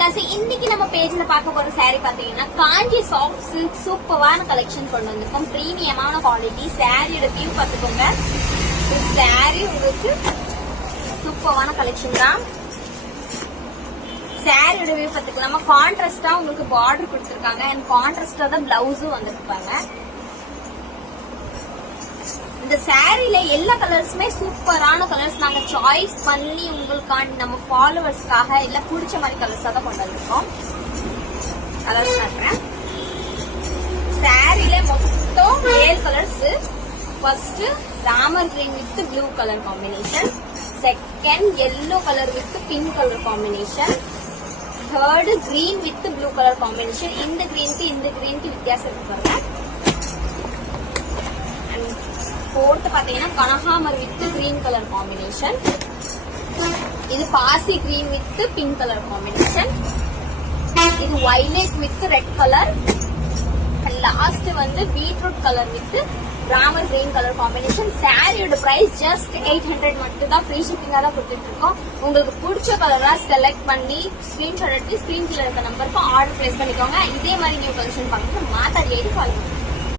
காசு. இன்னைக்கு நம்ம பேஜ்ல பார்க்க போற saree பாத்தீங்கன்னா காஞ்சி சாஃப்ட் சில்க் சூப்பரான கலெக்ஷன் கொண்டு வந்திருக்கோம். பிரீமியமான குவாலிட்டி. சாரியோட வியூ பாத்துக்கோங்க. சாரி உங்களுக்கு சூப்பரான கலெக்ஷன் தான். சாரியோட வியூ பாத்துக்கலாம். கான்ட்ராஸ்டா உங்களுக்கு பார்டர் கொடுத்திருக்காங்க அண்ட் கான்ட்ராஸ்டா தான் பிளவுஸும் வந்திருப்பாங்க. இந்த சாரில எல்லா கலர்ஸுமே சூப்பரான கலர்ஸ். நாங்க சாய்ஸ் பண்ணி உங்களுக்கான நம்ம ஃபாலோவர்ஸ்க்காக இல்ல பிடிச்ச மாதிரி கலர்ஸா தான் கொண்டு வந்திருக்கோம். கலர்ஸ் காட்டுறேன். சாரில மொத்தம் 7 colours. First Ramar green with blue colour combination, second yellow colour with pink colour combination, third green with blue colour combination. இந்த கிரீனுக்கு வித்தியாசம் இருக்கு பாருங்க. ஃபோர்த் பாத்தீங்கன்னா கனகாமர் வித் கிரீன் கலர் காம்பினேஷன். இது பாசி green with pink colour combination. இது violet with red colour. Last வந்து beetroot colour with Ramar green colour combination. சாரியோட பிரைஸ் ஜஸ்ட் 800 மட்டும் தான். ஃப்ரீ ஷிப்பிங்கா தான் கொடுத்துட்டு இருக்கோம். உங்களுக்கு பிடிச்ச கலரா செலக்ட் பண்ணி ஸ்கிரீன்ஷாட் எடுத்து ஸ்கிரீன்ல இருக்க நம்பருக்கு ஆர்டர் பிளேஸ் பண்ணிக்கோங்க. இதே மாதிரி நியூ கலெக்ஷன் பார்க்கணும். மாதா ஐடி ஃபாலோ பண்ணுங்க.